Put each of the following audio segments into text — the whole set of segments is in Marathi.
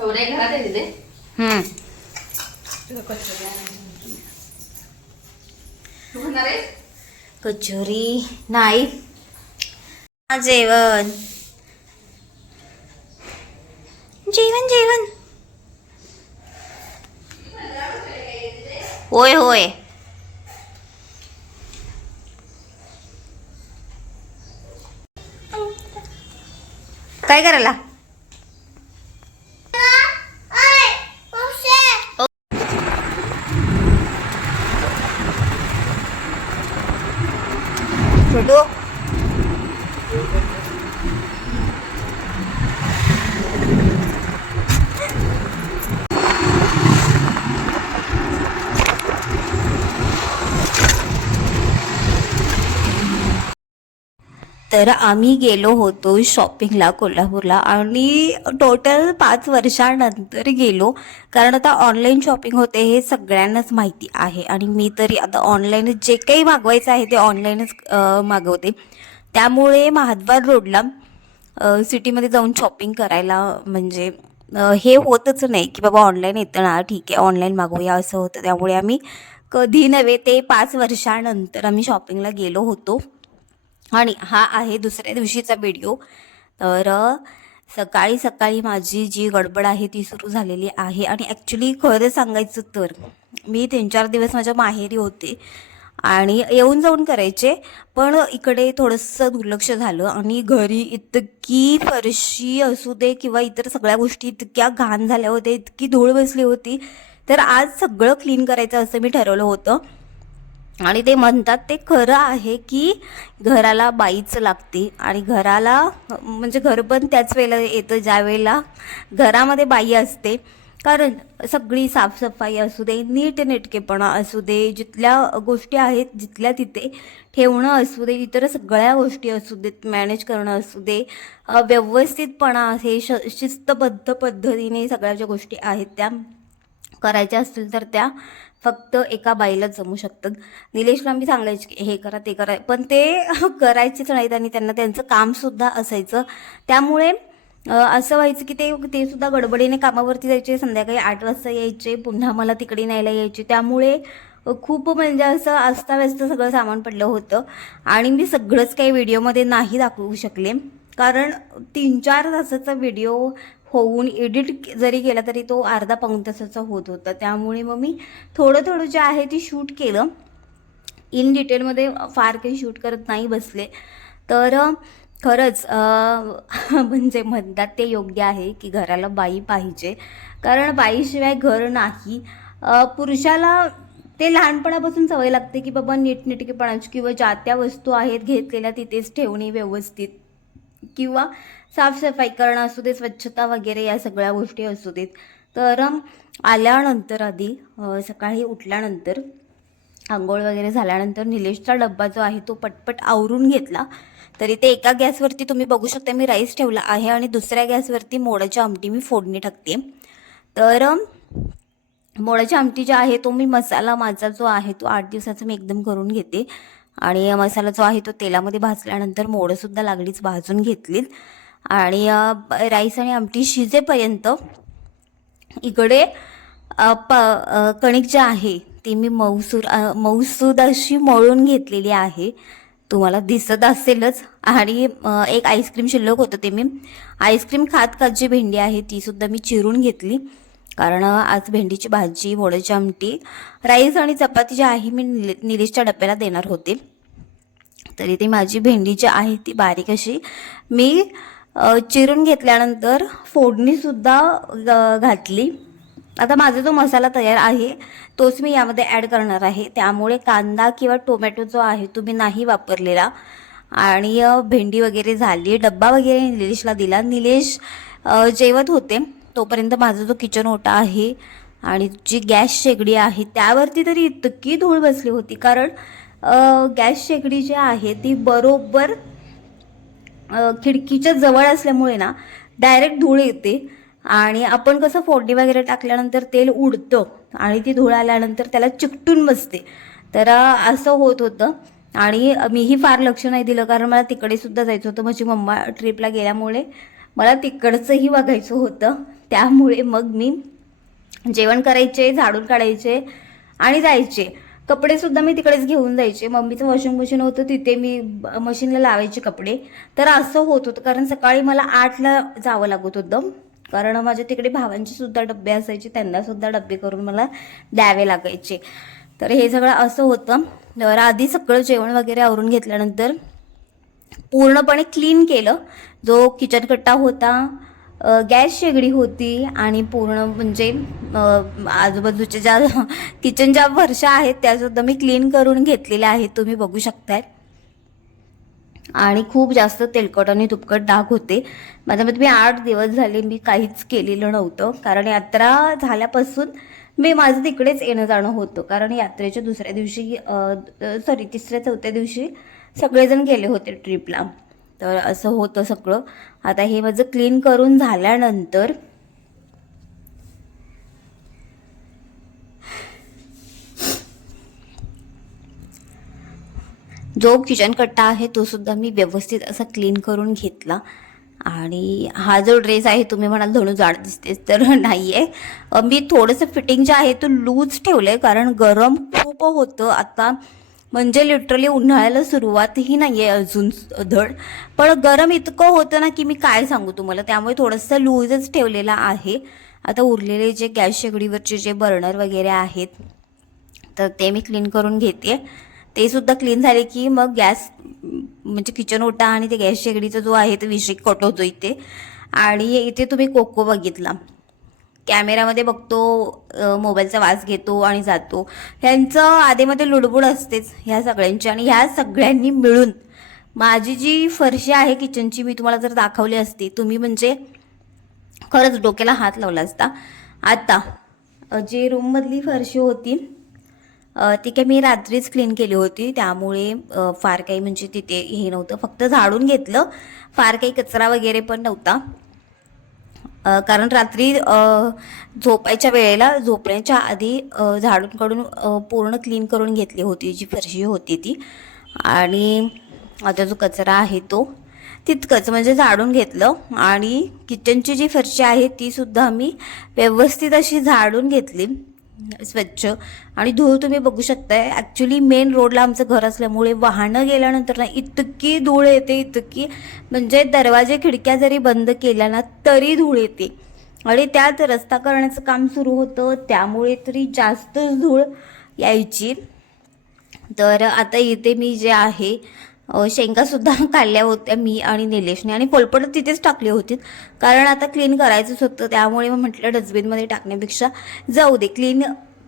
थोडे घरात आहे तिथे. हम्म. तू खाणार आहे कचोरी? नाही. हा, जेवण. जेवण जेवण. होय होय. काय करायला? 成都 तर आम्ही गेलो होतो शॉपिंगला कोल्हापूरला आणि टोटल पाच वर्षानंतर गेलो. कारण आता ऑनलाईन शॉपिंग होते हे सगळ्यांनाच माहिती आहे. आणि मी तरी आता ऑनलाईन जे काही मागवायचं आहे ते ऑनलाईनच मागवते. त्यामुळे महाद्वार रोडला सिटीमध्ये जाऊन शॉपिंग करायला म्हणजे हे होतच नाही की बाबा ऑनलाईन येतं ना ठीक आहे ऑनलाईन मागवूया असं होतं. त्यामुळे आम्ही कधी नव्हे ते पाच वर्षानंतर आम्ही शॉपिंगला गेलो होतो. आणि हा आहे दुसऱ्या दिवशीचा व्हिडिओ. तर सकाळी सकाळी माझी जी गडबड आहे ती सुरू झालेली आहे. आणि ॲक्च्युली खरं सांगायचं तर मी तीन चार दिवस माझ्या माहेरी होते आणि येऊन जाऊन करायचे पण इकडे थोडंसं दुर्लक्ष झालं आणि घरी इतकी फरशी असू दे किंवा इतर सगळ्या गोष्टी इतक्या घाण झाल्या होत्या इतकी धूळ बसली होती. तर आज सगळं क्लीन करायचं असं मी ठरवलं होतं. आणि ते म्हणतात ते खरं आहे की घराला बाईच लागते आणि घराला म्हणजे घर पण त्याच वेळेला येतं ज्या वेळेला घरामध्ये बाई असते. कारण सगळी साफसफाई असू दे नीटनेटकेपणा असू दे जिथल्या गोष्टी आहेत जिथल्या तिथे ठेवणं असू दे इतर सगळ्या गोष्टी असू देत मॅनेज करणं असू दे व्यवस्थितपणा हे श शिस्तबद्ध पद्धतीने सगळ्या ज्या गोष्टी आहेत त्या करायच्या असतील तर त्या फक्त एका बाईला जमू शकतात. निलेशला मी सांगायचे की हे करा ते करा. पण ते करायचेच नाहीत आणि त्यांना त्यांचं कामसुद्धा असायचं. त्यामुळे असं व्हायचं की ते ते सुद्धा गडबडीने कामावरती जायचे संध्याकाळी आठ वाजता यायचे पुन्हा मला तिकडे न्यायला यायचे. त्यामुळे खूप म्हणजे असं अस्ताव्यस्त सगळं सामान पडलं होतं. आणि मी सगळंच काही व्हिडिओमध्ये नाही दाखवू शकले. कारण तीन चार तासाचा व्हिडिओ होऊन एडिट जरी केला तरी तो अर्धा पाऊण तासाचा होत होता. त्यामुळे मग मी थोडं थोडं जे आहे ते शूट केलं. इन डिटेलमध्ये फार काही शूट करत नाही बसले. तर खरंच म्हणजे म्हणतात ते योग्य आहे की घराला बाई पाहिजे. कारण बाईशिवाय घर नाही. पुरुषाला ते लहानपणापासून सवय लागते की बाबा नीटनेटकेपणाची किंवा ज्या त्या वस्तू आहेत घेतलेल्या तिथेच ठेवणे व्यवस्थित. किंवा साफसफाई करणं असू दे स्वच्छता वगैरे या सगळ्या गोष्टी असू देत. तर आल्यानंतर आधी सकाळी उठल्यानंतर आंघोळ वगैरे झाल्यानंतर निलेशचा डब्बा जो आहे तो पटपट आवरून घेतला. तरी ते एका गॅसवरती तुम्ही बघू शकता मी राईस ठेवला आहे आणि दुसऱ्या गॅसवरती मोडाची आमटी मी फोडणी टाकते. तर मोडाची आमटी जी आहे तो मी मसाला माझा जो आहे तो आठ दिवसाचा मी एकदम करून घेते. आणि मसाला जो आहे तो तेलामध्ये भाजल्यानंतर मोडंसुद्धा लागलीच भाजून घेतलीत. आणि राईस आणि आमटी शिजेपर्यंत इकडे प कणिक जे आहे ती मी मऊसूर अ, मऊसूद अशी मळून घेतलेली आहे. तुम्हाला दिसत असेलच. आणि एक आईस्क्रीम शिल्लक होतं ते मी. आईस्क्रीम खात खात जी भेंडी आहे ती सुद्धा मी चिरून घेतली. कारण आज भेंडीची भाजी मोडाची आमटी राईस आणि चपाती जी आहे मी निले निलेशच्या डब्याला देणार होते. तरी ती माझी भेंडी जी आहे ती बारीक अशी मी चिरून घेतल्यानंतर फोडणीसुद्धा ग- घातली. आता माझा जो मसाला तयार आहे तोच मी यामध्ये ॲड करणार आहे. त्यामुळे कांदा किंवा टोमॅटो जो आहे तो मी नाही वापरलेला. आणि भेंडी वगैरे झाली डब्बा वगैरे निलेशला दिला. निलेश जेवत होते. तोपर्यंत माझा जो किचन ओटा आहे आणि जी गॅस शेगडी आहे त्यावरती तरी इतकी धूळ बसली होती. कारण गॅस शेगडी जी आहे ती बरोबर खिडकीच्या जवळ असल्यामुळे ना डायरेक्ट धूळ येते. आणि आपण कसं फोडणी वगैरे टाकल्यानंतर तेल उडतं आणि ती धूळ आल्यानंतर त्याला चिकटून बसते. तर असं होत होतं. आणि मीही फार लक्ष नाही दिलं कारण मला तिकडे सुद्धा जायचं होतं. माझी मम्मा ट्रिपला गेल्यामुळे मला तिकडचंही बघायचं होतं. त्यामुळे मग मी जेवण करायचे झाडून काढायचे आणि जायचे. कपडेसुद्धा मी तिकडेच घेऊन जायचे. मम्मीचं वॉशिंग मशीन होतं तिथे मी मशीनला लावायचे कपडे. तर असं होत होतं कारण सकाळी मला आठला जावं लागत होतं. कारण माझ्या तिकडे भावांचे सुद्धा डबे असायचे त्यांना सुद्धा डबे करून मला द्यावे लागायचे. तर हे सगळं असं होतं. तर आधी सगळं जेवण वगैरे आवरून घेतल्यानंतर पूर्णपणे क्लीन केलं. जो किचन कट्टा होता गॅस शेगडी होती आणि पूर्ण म्हणजे आजूबाजूच्या ज्या किचन ज्या फरशा आहेत त्यासुद्धा मी क्लीन करून घेतलेल्या आहेत. तुम्ही बघू शकताय. आणि खूप जास्त तेलकट आणि तुपकट डाग होते. माझ्या मते मी आठ दिवस झाले मी काहीच केलेलं नव्हतं. कारण यात्रा झाल्यापासून मी माझं तिकडेच येणं जाणं होतं. कारण यात्रेच्या दुसऱ्या दिवशी सॉरी तिसऱ्या चौथ्या दिवशी सगळेजण गेले होते ट्रिपला तर असं होतं सगळं. आता हे माझं क्लीन करून झाल्यानंतर जो किचन कट्टा आहे तो सुद्धा मी व्यवस्थित असा क्लीन करून घेतला. आणि हा जो ड्रेस आहे तुम्ही म्हणाल धणू जाड दिसतेस तर नाही आहे मी थोडंसं फिटिंग जे आहे तो लूज ठेवलं आहे कारण गरम खूप होतं. आता म्हणजे लिटरली उन्हाळ्याला सुरुवातही नाही आहे अजून धड. पण गरम इतकं होतं ना की मी काय सांगू तुम्हाला? त्यामुळे थोडंसं लूजच ठेवलेलं आहे. आता उरलेले जे गॅस शेगडीवरचे जे बर्नर वगैरे आहेत तर ते मी क्लीन करून घेते. ते सुद्धा क्लीन झाले की मग गॅस म्हणजे किचन ओटा आणि ते गॅस शेगडीचा जो आहे तो विषय कट होतो इथे. आणि इथे तुम्ही कोको बघितला. कॅमेरामध्ये बघतो मोबाईलचा वास घेतो आणि जातो. ह्यांचं आधीमध्ये लुडबुड असतेच ह्या सगळ्यांची आणि ह्या सगळ्यांनी मिळून. माझी जी फरशी आहे किचनची मी तुम्हाला जर दाखवली असती तुम्ही म्हणजे खरंच डोक्याला हात लावला असता. आता जी रूममधली फरशी होती ती काय मी रात्रीच क्लीन केली होती. त्यामुळे फार काही म्हणजे तिथे हे नव्हतं. फक्त झाडून घेतलं. फार काही कचरा वगैरे पण नव्हता. कारण रात्री झोपायच्या वेळेला झोपण्याच्या आधी झाडूंकडून झाडून काढून पूर्ण क्लीन करून घेतली होती जी फरशी होती ती. आणि आता जो कचरा आहे तो तितकंच म्हणजे झाडून घेतलं. आणि किचनची जी फरशी आहे ती सुद्धा मी व्यवस्थित अशी झाडून घेतली. स्वच्छ आणि धूळ तुम्ही बघू शकताय. ॲक्च्युली मेन रोडला आमचं घर असल्यामुळे वाहनं गेल्यानंतर ना इतकी धूळ येते इतकी म्हणजे दरवाजे खिडक्या जरी बंद केल्या ना तरी धूळ येते. आणि त्यात रस्ता करण्याचं काम सुरू होतं त्यामुळे तरी जास्तच धूळ यायची. तर आता इथे मी जे आहे शेंगासुद्धा काढल्या होत्या मी आणि निलेशने आणि पोलपट तिथेच टाकली होती. कारण आता क्लीन करायचंच होतं त्यामुळे मग म्हटलं डस्टबिनमध्ये टाकण्यापेक्षा जाऊ दे क्लीन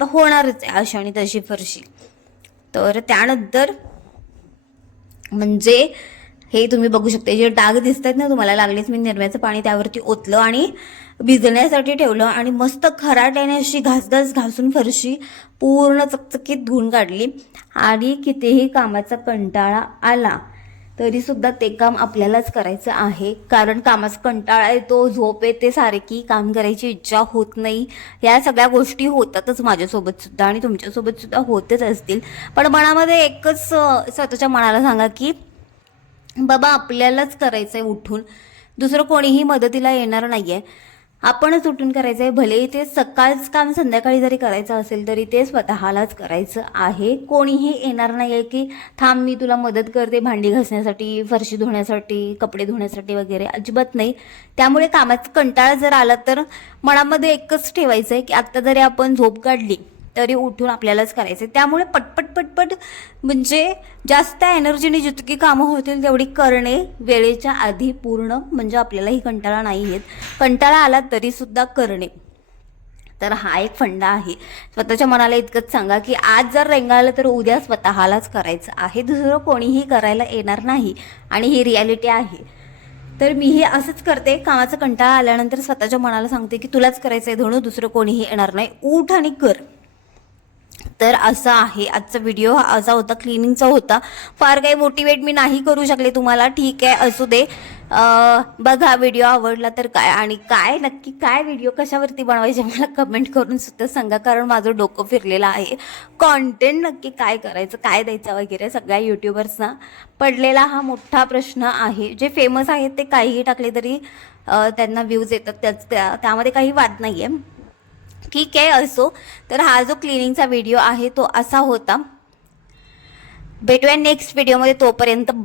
होणारच आहे अशी आणि तशी फरशी. तर त्यानंतर म्हणजे हे तुम्ही बघू शकता जे डाग दिसत आहेत ना तुम्हाला लागलेच मी निरम्याचं पाणी त्यावरती ओतलं आणि भिजण्यासाठी ठेवलं आणि मस्त खराट्याने अशी घासघास घासून फरशी पूर्ण चकचकीत धुवून काढली. आणि कितीही कामाचा कंटाळा आला तरी सुद्धा ते काम आपल्यालाच करायचं आहे. कारण कामाचा कंटाळा येतो झोप येते सारखी काम करायची इच्छा होत नाही. या सगळ्या गोष्टी होतातच माझ्यासोबत सुद्धा आणि तुमच्यासोबत सुद्धा होतच असतील. पण मनामध्ये एकच स्वतःच्या मनाला सांगा की बाबा आपल्यालाच करायचं आहे उठून. दुसरं कोणीही मदतीला येणार नाही आहे आपणच उठून करायचं आहे भलेही ते सकाळच काम संध्याकाळी जरी करायचं असेल तरी ते स्वतःलाच करायचं आहे. कोणीही येणार नाही आहे की थांब मी तुला मदत करते भांडी घासण्यासाठी फरशी धुण्यासाठी कपडे धुण्यासाठी वगैरे. अजिबात नाही. त्यामुळे कामाचा कंटाळा जर आला तर मनामध्ये एकच ठेवायचं आहे की आत्ता जरी आपण झोप काढली तरी उठून आपल्यालाच करायचं. आहे त्यामुळे पटपट पटपट म्हणजे जास्त एनर्जीने जितकी कामं होतील तेवढी करणे वेळेच्या आधी पूर्ण म्हणजे आपल्यालाही कंटाळा नाही येत. कंटाळा आला तरीसुद्धा करणे. तर हा एक फंडा आहे. स्वतःच्या मनाला इतकंच सांगा की आज जर रेंगाळलं तर उद्या स्वतःलाच करायचं आहे. दुसरं कोणीही करायला येणार नाही आणि ही रियालिटी आहे. तर मी हे असंच करते. कामाचा कंटाळा आल्यानंतर स्वतःच्या मनाला सांगते की तुलाच करायचं आहे धणू दुसरं कोणीही येणार नाही. उठ आणि कर. तर असं आहे. आजचा व्हिडिओ हा असा होता क्लिनिंगचा होता. फार काही मोटिवेट मी नाही करू शकले तुम्हाला. ठीक आहे असू दे. बघा व्हिडिओ आवडला तर काय आणि काय नक्की काय व्हिडिओ कशावरती बनवायचे मला कमेंट करून सुद्धा सांगा. कारण माझं डोकं फिरलेलं आहे. कॉन्टेंट नक्की काय करायचं काय द्यायचं वगैरे सगळ्या यूट्यूबर्सना पडलेला हा मोठा प्रश्न आहे. जे फेमस आहेत ते काहीही टाकले तरी त्यांना व्ह्यूज येतात. त्याच त्या त्यामध्ये काही वाद नाही आहे ठीक आहे असो. तर हा जो क्लिनिंगचा व्हिडिओ आहे तो असा होता. भेटूया नेक्स्ट व्हिडिओमध्ये तोपर्यंत. बाय